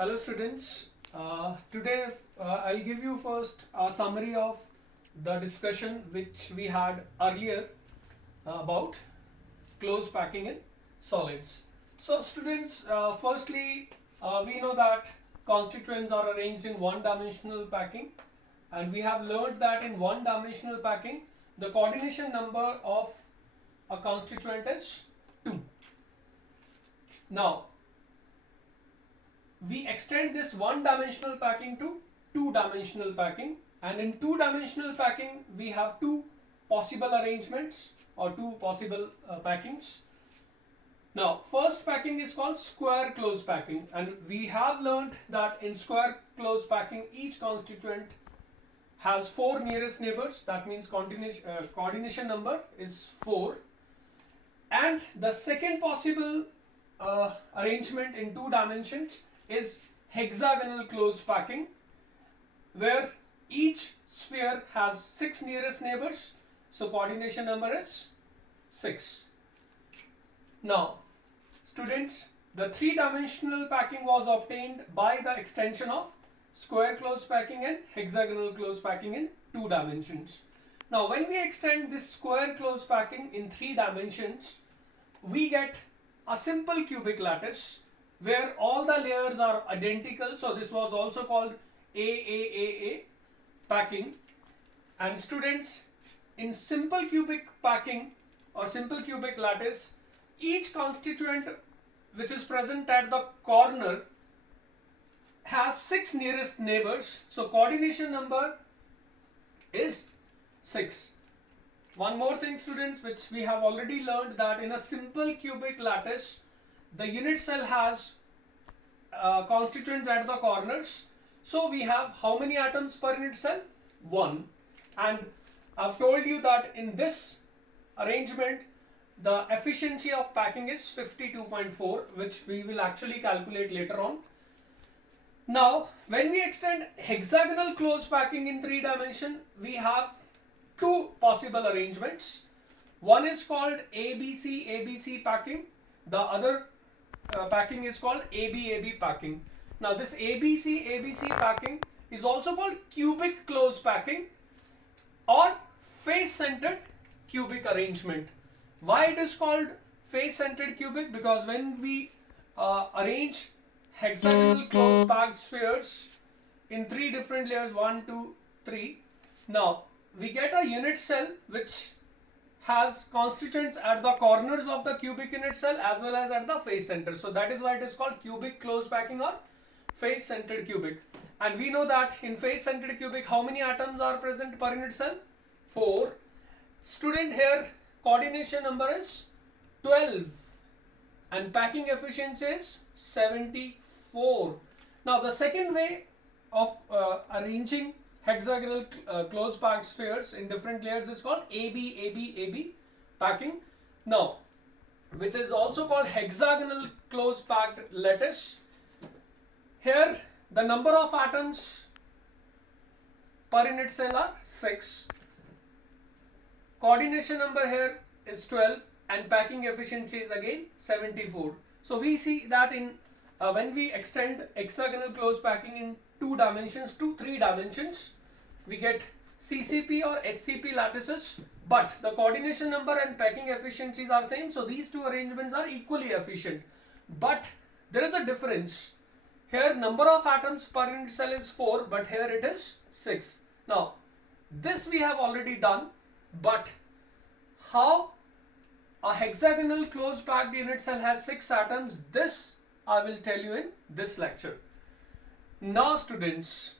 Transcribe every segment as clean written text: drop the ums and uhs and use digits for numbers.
Hello students, today I'll give you first a summary of the discussion which we had earlier about close packing in solids. So students, firstly we know that constituents are arranged in one dimensional packing, and we have learned that in one dimensional packing the coordination number of a constituent is 2. Now we extend this one dimensional packing to two dimensional packing, and in two dimensional packing we have two possible arrangements or two possible packings. Now first packing is called square close packing, and we have learned that in square close packing each constituent has 4 nearest neighbors. That means coordination number is 4. And the second possible arrangement in two dimensions is hexagonal close packing, where each sphere has 6 nearest neighbors, so coordination number is 6. Now students, the 3-dimensional packing was obtained by the extension of square close packing and hexagonal close packing in 2 dimensions. Now when we extend this square close packing in 3 dimensions, we get a simple cubic lattice where all the layers are identical. So this was also called AAAA packing. And students, in simple cubic packing or simple cubic lattice, each constituent which is present at the corner has 6 nearest neighbors, so coordination number is 6. One more thing students, which we have already learned, that in a simple cubic lattice the unit cell has constituents at the corners. So we have how many atoms per unit cell? 1. And I've told you that in this arrangement the efficiency of packing is 52.4, which we will actually calculate later on. Now when we extend hexagonal close packing in 3 dimension, we have two possible arrangements. One is called ABC packing, the other packing is called AB packing. Now this ABC packing is also called cubic close packing or face centered cubic arrangement. Why it is called face centered cubic? Because when we arrange hexagonal close packed spheres in 3 different layers, 1, 2, 3, now we get a unit cell which has constituents at the corners of the cubic unit cell as well as at the face center. So that is why it is called cubic close packing or face centered cubic. And we know that in face centered cubic, how many atoms are present per unit cell? 4. Student, here coordination number is 12 and packing efficiency is 74. Now the second way of arranging hexagonal close packed spheres in different layers is called AB packing. Now, which is also called hexagonal close packed lattice. Here the number of atoms per unit cell are 6. Coordination number here is 12 and packing efficiency is again 74. So we see that in when we extend hexagonal close packing in 2 dimensions to 3 dimensions, we get CCP or HCP lattices, but the coordination number and packing efficiencies are same, so these two arrangements are equally efficient. But there is a difference. Here number of atoms per unit cell is 4, but here it is 6. Now this we have already done, but how a hexagonal close packed unit cell has 6 atoms, this I will tell you in this lecture. Now students,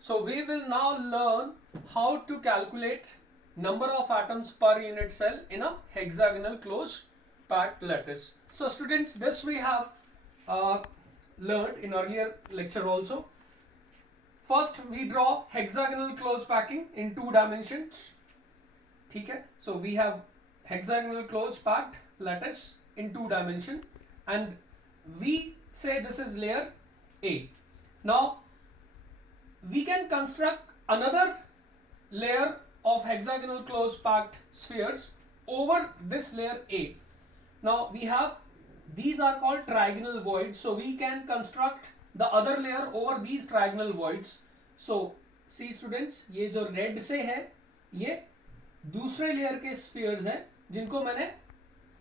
so we will now learn how to calculate number of atoms per unit cell in a hexagonal close packed lattice. So students, this we have learned in earlier lecture also. First we draw hexagonal close packing in 2 dimensions. Okay? So we have hexagonal close packed lattice in 2 dimensions, and we say this is layer A. Now we can construct another layer of hexagonal close packed spheres over this layer A. Now we have, these are called trigonal voids, so we can construct the other layer over these trigonal voids. So see students, ये जो red से है ये दूसरे layer के spheres हैं जिनको मैंने,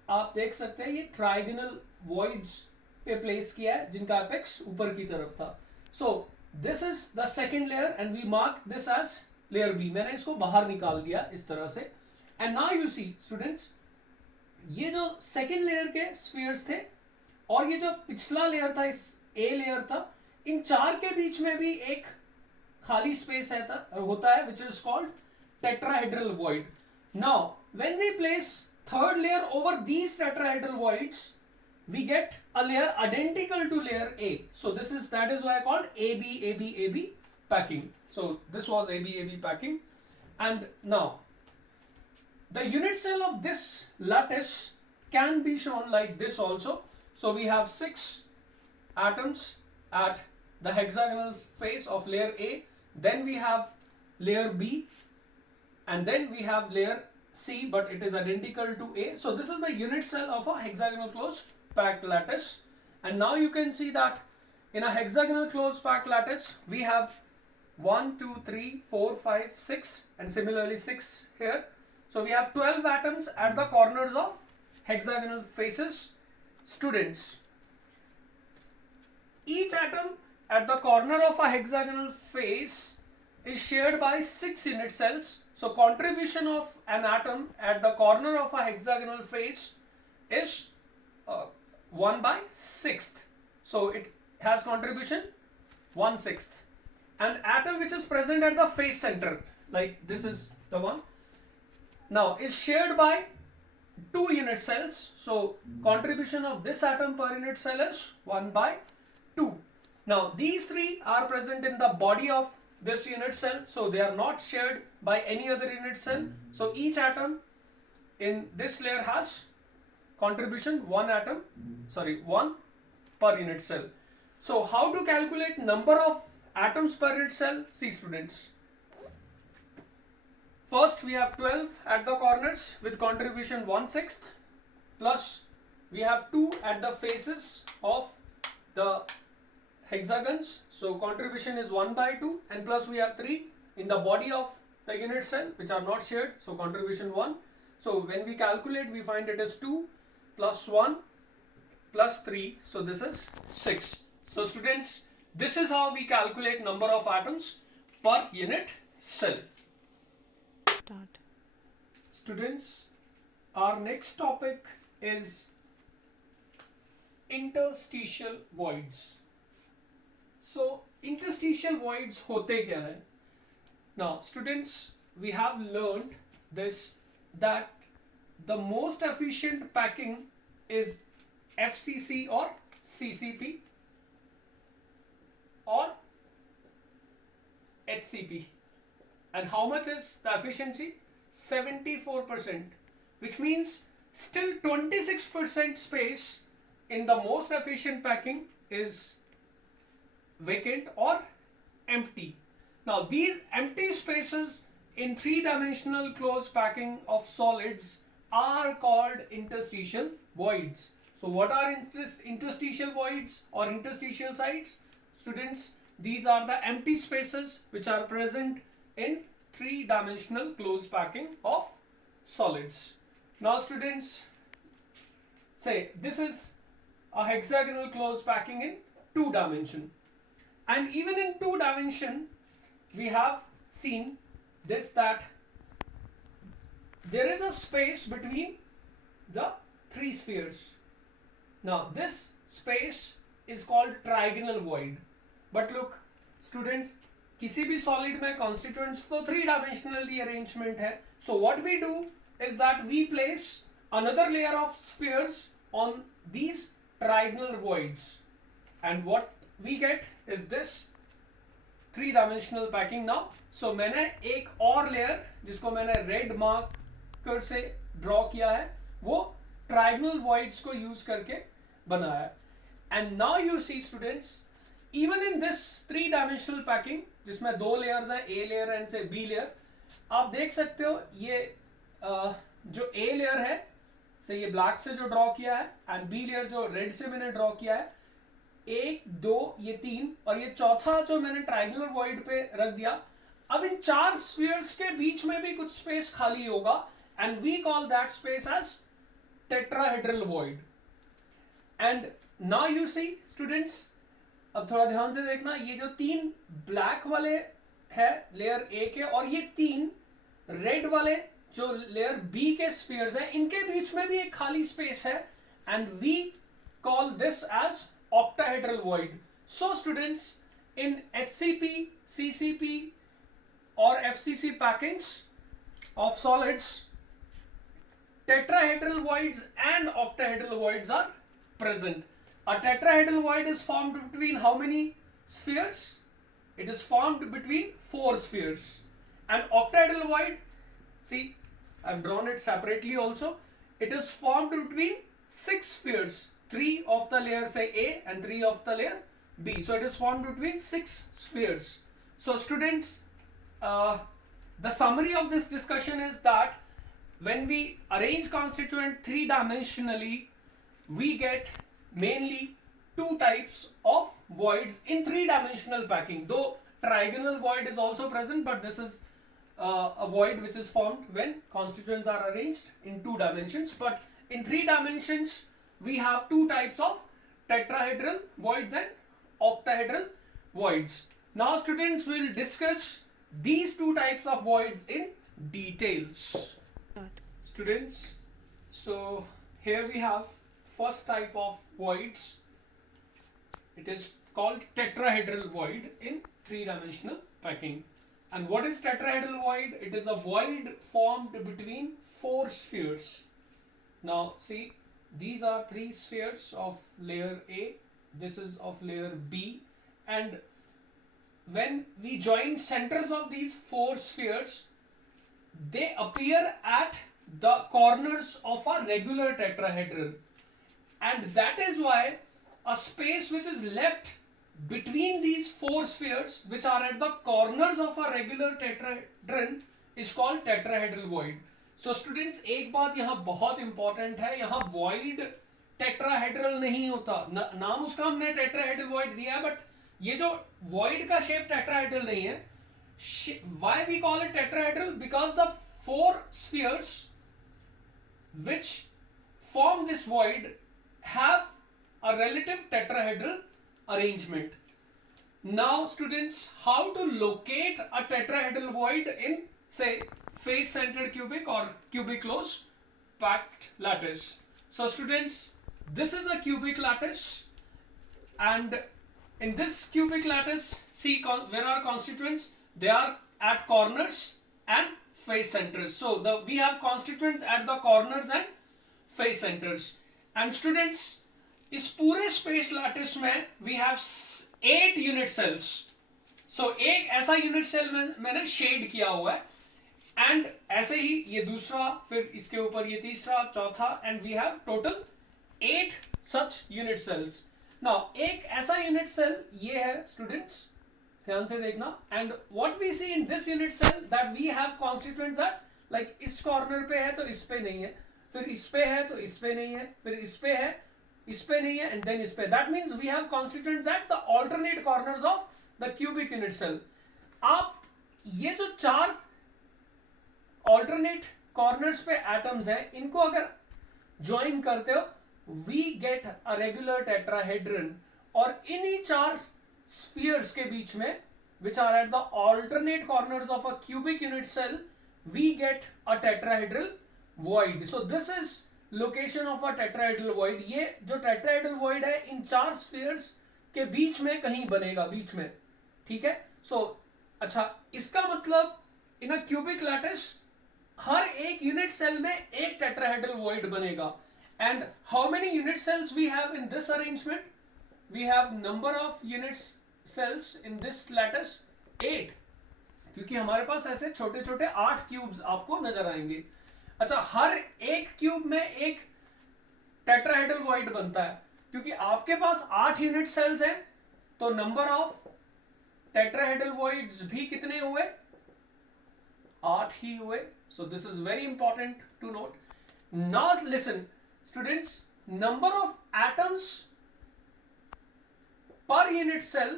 आप देख सकते हैं, ये ट्राइगोनल वॉइड्स पे प्लेस किया है जिनका एपेक्स ऊपर की तरफ था. So this is the second layer and we mark this as layer B. मैंने इसको बाहर निकाल दिया इस तरह से. And now you see students, ये जो सेकेंड लेयर के स्फीयर्स थे और ये जो पिछला लेयर था, इस ए लेयर था, इन चार के बीच में भी एक खाली स्पेस होता है which is called tetrahedral void. Now when we place third layer over these tetrahedral voids, we get a layer identical to layer A. So that is why I called AB packing. So this was AB packing. And now the unit cell of this lattice can be shown like this also. So we have 6 atoms at the hexagonal face of layer A, then we have layer B, and then we have layer C, but it is identical to A. So this is the unit cell of a hexagonal closed packed lattice. And now you can see that in a hexagonal closed packed lattice we have 1, 2, 3, 4, 5, 6 and similarly 6 here. So we have 12 atoms at the corners of hexagonal faces. Students, each atom at the corner of a hexagonal face is shared by 6 unit cells. So contribution of an atom at the corner of a hexagonal face is 1 by 6th. So it has contribution 1/6. An atom which is present at the face center, like this is the one, now is shared by 2 unit cells. So contribution of this atom per unit cell is 1 by 2. Now these three are present in the body of this unit cell, so they are not shared by any other unit cell. So each atom in this layer has contribution 1 per unit cell. So how to calculate number of atoms per unit cell? See students, first we have 12 at the corners with contribution 1/6, plus we have 2 at the faces of the hexagons, so contribution is 1 by 2, and plus we have 3 in the body of the unit cell which are not shared, so contribution 1. So when we calculate, we find it is 2 plus 1 plus 3, so this is 6. So students, this is how we calculate number of atoms per unit cell. Students, our next topic is interstitial voids. So interstitial voids होते क्या है? Now students, we have learned this, that the most efficient packing is FCC or CCP or HCP. And how much is the efficiency? 74%, which means still 26% space in the most efficient packing is vacant or empty. Now these empty spaces in 3-dimensional closed packing of solids are called interstitial voids. So what are interstitial voids or interstitial sites? Students, these are the empty spaces which are present in 3-dimensional closed packing of solids. Now students, say this is a hexagonal closed packing in 2 dimension. And even in 2 dimension, we have seen this, that there is a space between the 3 spheres. Now this space is called trigonal void. But look students, किसी भी solid में constituents तो 3-dimensionally arrangement है. So what we do is that we place another layer of spheres on these trigonal voids, and what we get is this 3-dimensional packing now. So मैंने एक और layer जिसको मैंने red marker से draw किया है, वो trigonal voids को use करके बनाया है. And now you see students, even in this 3-dimensional packing जिसमें 2 layers हैं, A layer and से B layer, आप देख सकते हो ये जो A layer है से ये black से जो draw किया है and B layer जो red से मैंने draw किया है, एक, दो, ये तीन, और ये चौथा जो मैंने ट्राइंगुलर वॉइड पे रख दिया. अब इन चार स्फीयर्स के बीच में भी कुछ स्पेस खाली होगा, and we call that space as tetrahedral void. And now you see students, अब थोड़ा ध्यान से देखना, ये जो तीन ब्लैक वाले है लेयर ए के, और ये तीन रेड वाले जो लेयर बी के स्फीयर्स हैं, इनके बीच में भी एक खाली स्पेस है, and we call this as octahedral void. So students, in HCP, CCP or FCC packings of solids, tetrahedral voids and octahedral voids are present. A tetrahedral void is formed between how many spheres? It is formed between 4 spheres. An octahedral void, see, I've drawn it separately also. It is formed between 6 spheres. 3 of the layer say A and 3 of the layer B. So it is formed between 6 spheres. So students, the summary of this discussion is that when we arrange constituent 3-dimensionally, we get mainly 2 types of voids in 3-dimensional packing. Though trigonal void is also present, but this is a void which is formed when constituents are arranged in 2 dimensions. But in 3 dimensions, we have 2 types of tetrahedral voids and octahedral voids. Now students, will discuss these 2 types of voids in details. Students, so here we have first type of voids. It is called tetrahedral void in 3-dimensional packing. And what is tetrahedral void? It is a void formed between 4 spheres. Now see, these are 3 spheres of layer A, this is of layer B, and when we join centers of these 4 spheres, they appear at the corners of a regular tetrahedral, and that is why a space which is left between these 4 spheres which are at the corners of a regular tetrahedron is called tetrahedral void. So students, एक बात यहाँ बहुत important है, यहाँ void tetrahedral नहीं होता, नाम उसका हमने टेट्राहेड्रल void दिया है, बट ये जो void का शेप टेट्राहेड्रल नहीं है. Why we call it tetrahedral? Because the 4 spheres which form this void have a relative tetrahedral arrangement. Now students, how to locate a tetrahedral void in, say, face-centered cubic or cubic closed packed lattice? So students, this is a cubic lattice, and in this cubic lattice, see where are constituents? They are at corners and face centers. So we have constituents at the corners and face centers. And students, इस पूरे space lattice में we have 8 unit sales. सो एक ऐसा unit cell मैंने shade किया हुआ है, and ऐसे ही ये दूसरा, फिर इसके ऊपर ये तीसरा, चौथा, and we have total 8 such unit cells. Now एक ऐसा यूनिट सेल ये है स्टूडेंट्स, ध्यान से देखना, and what we see in this unit cell that we have constituents at, like इस कॉर्नर पे है तो इस पे नहीं है, फिर इस पे है तो इस पे नहीं है, फिर इस पे है, इस पे नहीं है, एंड देन इस पे. That means we have constituents at the alternate corners of the cubic unit cell. आप ये जो 4 ऑल्टरनेट कॉर्नर्स पे एटम्स हैं, इनको अगर ज्वाइन करते हो, we get a regular tetrahedron. और इन्हीं 4 स्फीयर्स के बीच में, which are at the alternate corners of a cubic unit cell, we get a tetrahedral void. So this is location of a tetrahedral void. ये जो tetrahedral void है, इन 4 spheres के बीच में कहीं बनेगा, बीच में, ठीक है. अच्छा, इसका मतलब इन अ क्यूबिक लैटिस हर एक यूनिट सेल में एक टेट्राहेड्रल वॉइड बनेगा. And how many unit cells we have in this arrangement? We have number of unit cells in this lattice 8, क्योंकि हमारे पास ऐसे छोटे छोटे 8 क्यूब्स आपको नजर आएंगे. अच्छा, हर एक क्यूब में एक टेट्राहेड्रल वॉइड बनता है, क्योंकि आपके पास 8 यूनिट सेल्स हैं, तो नंबर ऑफ टेट्राहेड्रल वॉइड्स भी कितने हुए? 8 ही हुए. So this is very important to note. Now listen students, number of atoms per unit cell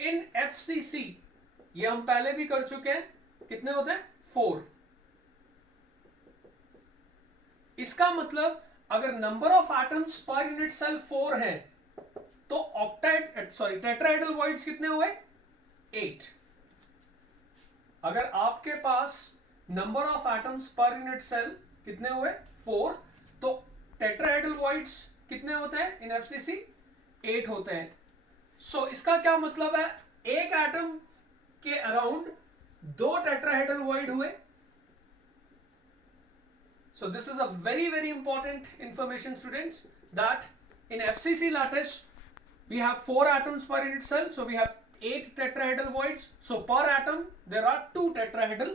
in FCC, ये हम पहले भी कर चुके हैं, कितने होते हैं 4। इसका मतलब अगर number of atoms per unit cell 4 है तो टेट्राहेड्रल वॉइड्स कितने हुए 8। अगर आपके पास number of atoms per unit cell कितने हुए 4, तो टेट्राहेड्रल वॉइड्स कितने होते हैं इन एफसीसी 8 होते हैं। सो इसका क्या मतलब है, एक एटम के अराउंड 2 टेट्राहेड्रल वॉइड हुए। So this is a very very important information students, that in FCC lattice we have 4 atoms per unit cell, so we have 8 tetrahedral voids. So per atom there are 2 tetrahedral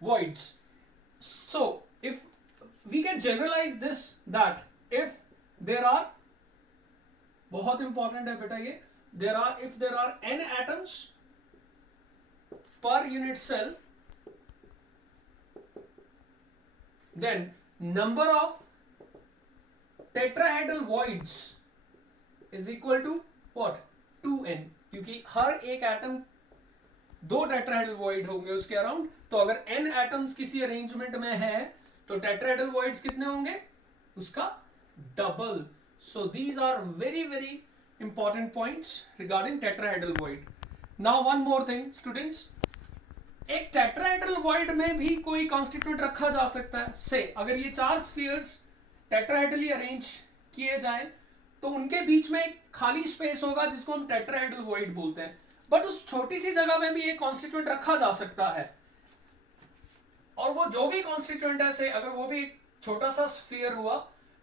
voids. So if we can generalize this, that if there are, बहुत important है बेटा ये, if there are n atoms per unit cell, then number of tetrahedral voids is equal to what 2n, क्योंकि हर एक atom 2 tetrahedral void होंगे उसके around. तो अगर n एटम्स किसी अरेंजमेंट में है तो टेट्राहेड्रल वॉइड्स कितने होंगे, उसका double. So these are very very important points regarding tetrahedral void. Now one more thing students, एक टेट्राहेड्रल वॉइड में भी कोई कॉन्स्टिट्यूएंट रखा जा सकता है। से अगर ये 4 स्फीयर्स टेट्राहेड्रली अरेंज किए जाएं तो उनके बीच में एक खाली स्पेस होगा जिसको हम टेट्राहेड्रल वॉइड बोलते हैं, बट उस छोटी सी जगह में भी एक कॉन्स्टिट्यूएंट रखा जा सकता है। और वो जो भी कॉन्स्टिट्यूएंट है, से अगर वो भी एक छोटा सा स्फीयर हुआ,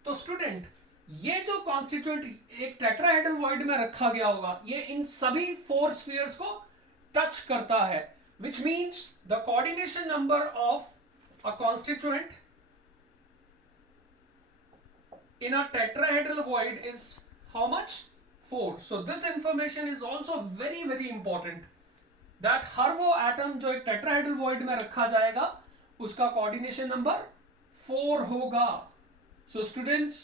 तो स्टूडेंट ये जो कॉन्स्टिट्यूएंट एक टेट्राहेड्रल वॉइड में रखा गया होगा, ये इन सभी 4 स्फीयर्स को टच करता है, which means the coordination number of a constituent in a tetrahedral void is how much 4. So this information is also very very important, that हर वो atom जो एक tetrahedral void में रखा जाएगा उसका coordination number 4 होगा। So students,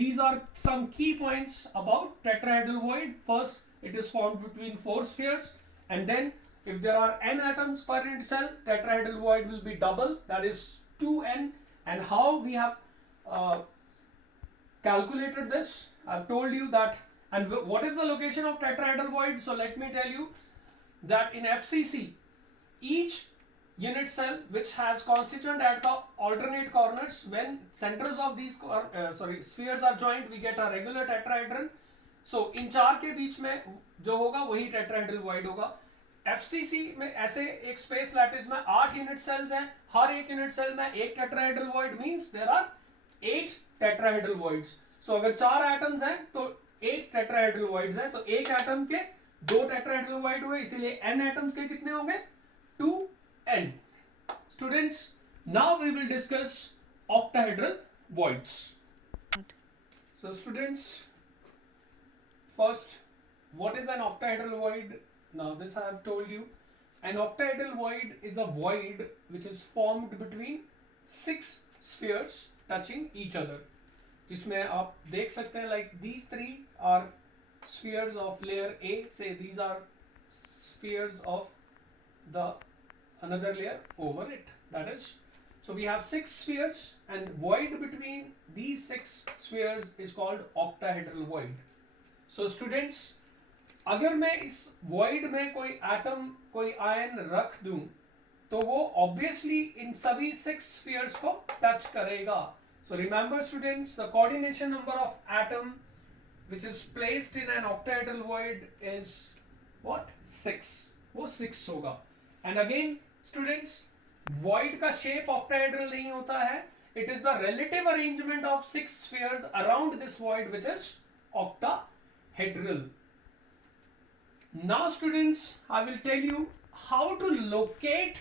these are some key points about tetrahedral void. First, it is formed between 4 spheres, and then if there are n atoms per unit cell, tetrahedral void will be double, that is 2n. And how we have calculated this, I've told you that. And what is the location of tetrahedral void? So let me tell you that in FCC, each unit cell which has constituent at the alternate corners, when centers of these spheres are joined, we get a regular tetrahedron. So इन 4 के बीच में जो होगा वही tetrahedral void होगा। FCC में ऐसे एक स्पेस लैटिस में 8 यूनिट सेल्स हैं, हर एक यूनिट सेल में एक tetrahedral void, means there are 8 tetrahedral voids. So अगर 4 एटम्स हैं तो 8 टेट्राहेड्रल वॉइड्स हैं, तो एक एटम के 2 टेट्राहेड्रल वॉइड हुए, इसीलिए n एटम्स के कितने होंगे 2n। Students, now we will discuss octahedral voids. So students, first, what is an octahedral void? Now this I have told you. An octahedral void is a void which is formed between 6 spheres touching each other. जिसमें आप देख सकते हैं, like these 3 are spheres of layer A, say these are spheres of the another layer over it. That is, so we have 6 spheres, and void between these 6 spheres is called octahedral void. So students, अगर मैं इस void में कोई atom, कोई ion रख दूं तो वो ऑब्वियसली इन सभी 6 स्फीयर्स को टच करेगा। So remember students, the coordination number of atom which is placed in an octahedral void is what 6, वो 6 होगा। एंड अगेन स्टूडेंट्स, void का शेप octahedral नहीं होता है, it is the relative arrangement of 6 spheres around this void which is octahedral. Now students, I will tell you how to locate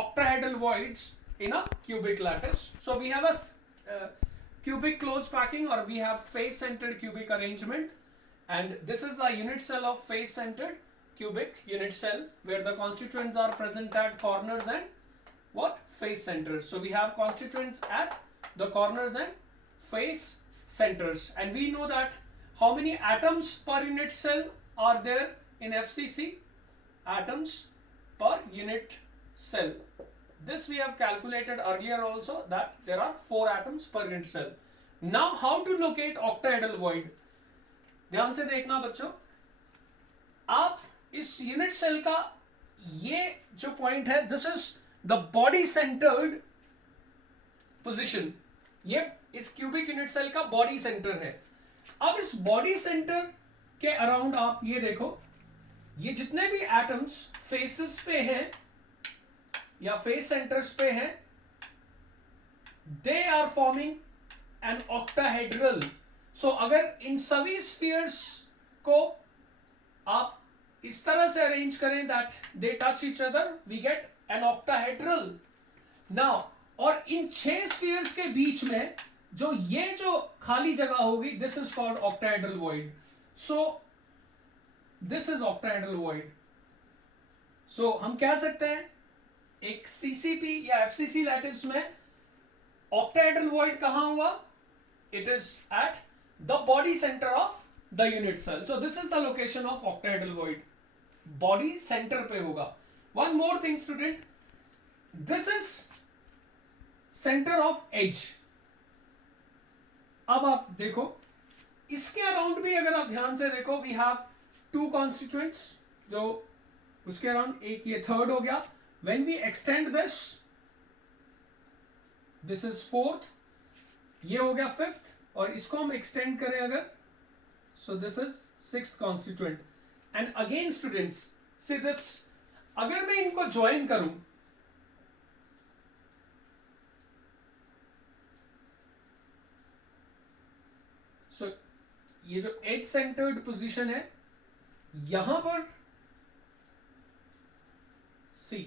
octahedral voids in a cubic lattice. So we have a cubic closed packing, or we have face centered cubic arrangement, and this is a unit cell of face centered cubic unit cell where the constituents are present at corners and what face centers. So we have constituents at the corners and face centers, and we know that how many atoms per unit cell are there in FCC? Atoms per unit cell. This we have calculated earlier also, that there are 4 atoms per unit cell. Now how to locate octahedral void? ध्यान से देखना बच्चों, आप इस unit cell का ये जो point है, this is the body centred position. ये इस क्यूबिक यूनिट सेल का बॉडी सेंटर है. अब इस बॉडी सेंटर के अराउंड आप ये देखो, ये जितने भी एटम्स फेसेस पे हैं या फेस सेंटर्स पे हैं, they are forming an octahedral. So अगर इन सभी स्फीयर्स को आप इस तरह से अरेंज करें that they touch each other, we get an octahedral. Now और इन 6 स्फीयर्स के बीच में जो खाली जगह होगी, this is called octahedral void. So this is octahedral void. So हम कह सकते हैं एक सीसीपी या एफसीसी लैटिस में ऑक्टाहेड्रल वॉइड कहां हुआ? It is at the body center of the unit cell. So this is the location of octahedral void. Body center पे होगा. One more thing student, this is center of edge. अब आप देखो, इसके around भी अगर आप ध्यान से देखो, वी हैव 2 कॉन्स्टिट्यूएंट्स, जो उसके अराउंड एक ये थर्ड हो गया. When we extend this is 4th, ये हो गया 5th, और इसको हम extend करें अगर, so this is 6th constituent. And again students, see this, अगर मैं इनको join करूं, so ये जो edge centered position है, यहां पर see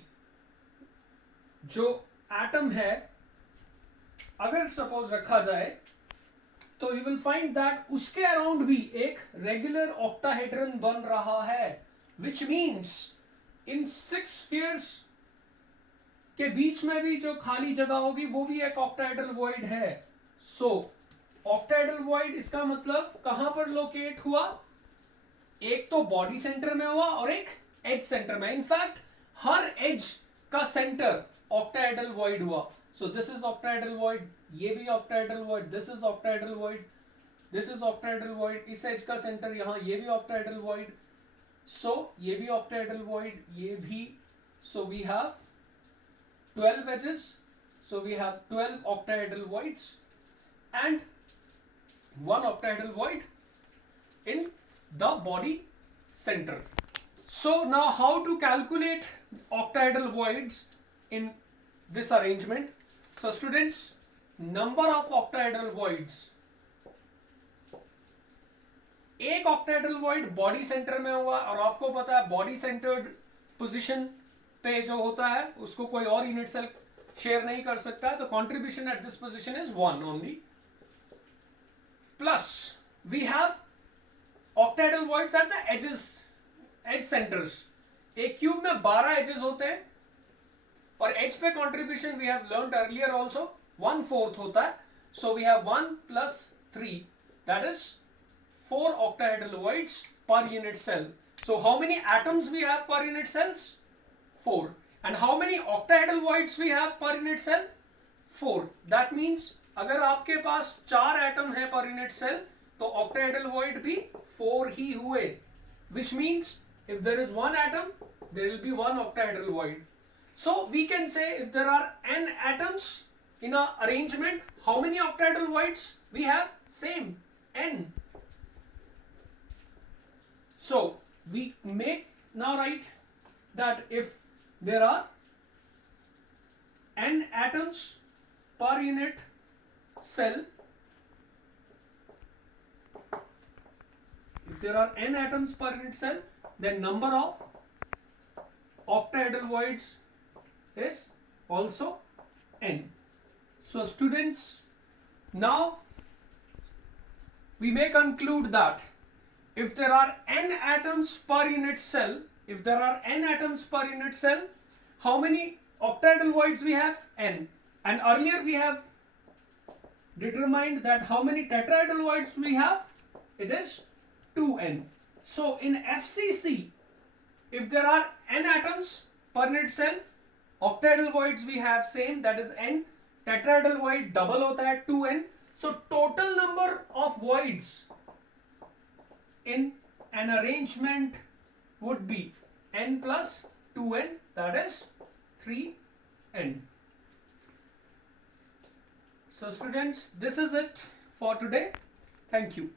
जो एटम है अगर सपोज रखा जाए, तो यू विल फाइंड दैट उसके अराउंड भी एक रेगुलर ऑक्टाहेड्रन बन रहा है, विच मीन्स इन 6 स्फीयर्स के बीच में भी जो खाली जगह होगी वो भी एक ऑक्टाहेड्रल वॉइड है. सो ऑक्टाहेड्रल वॉइड इसका मतलब कहां पर लोकेट हुआ? एक तो बॉडी सेंटर में हुआ और एक एज सेंटर में. इनफैक्ट हर एज का सेंटर ऑक्टाहेड्रल वॉइड हुआ. सो दिस इज ऑक्टाहेड्रल वॉइड, ये भी octahedral void, this is octahedral void, this is octahedral void. इस एज का सेंटर यहां, ये भी ऑक्टाहेड्रल वॉइड. सो ये भी ऑक्टाहेड्रल वॉइड, ये भी. So we have 12 edges. So we have 12 octahedral voids and 1 octahedral void in the body center. So now how to calculate octahedral voids in this arrangement? So students, number of octahedral voids, एक octahedral void body centre में हुआ, और आपको पता है body centred position पे जो होता है उसको कोई और यूनिट सेल शेयर नहीं कर सकता है, तो contribution at this position is 1 only. Plus we have octahedral voids at the edges, edge centers. एक क्यूब में 12 एजेस होते हैं, और एज पे contribution we have learned earlier also 1/4 होता है. So we have 1 + 3, that is 4 octahedral voids per unit cell. So how many atoms we have per unit cells? 4. And how many octahedral voids we have per unit cell? 4. That means अगर आपके पास 4 atom है per unit cell, तो octahedral void भी 4 ही हुए. Which means if there is 1 atom, there will be 1 octahedral void. So we can say if there are n atoms in a arrangement, how many octahedral voids we have? Same, n. So we may now write that if there are n atoms per unit cell, if there are n atoms per unit cell, then number of octahedral voids is also n. So students, now we may conclude that if there are n atoms per unit cell, how many octahedral voids we have? N. And earlier we have determined that how many tetrahedral voids we have? it is 2n. So in FCC, if there are n atoms per unit cell, octahedral voids we have same, that is n. Tetrahedral void double hota hai 2n. So total number of voids in an arrangement would be n plus 2n, that is 3n. So students, this is it for today. Thank you.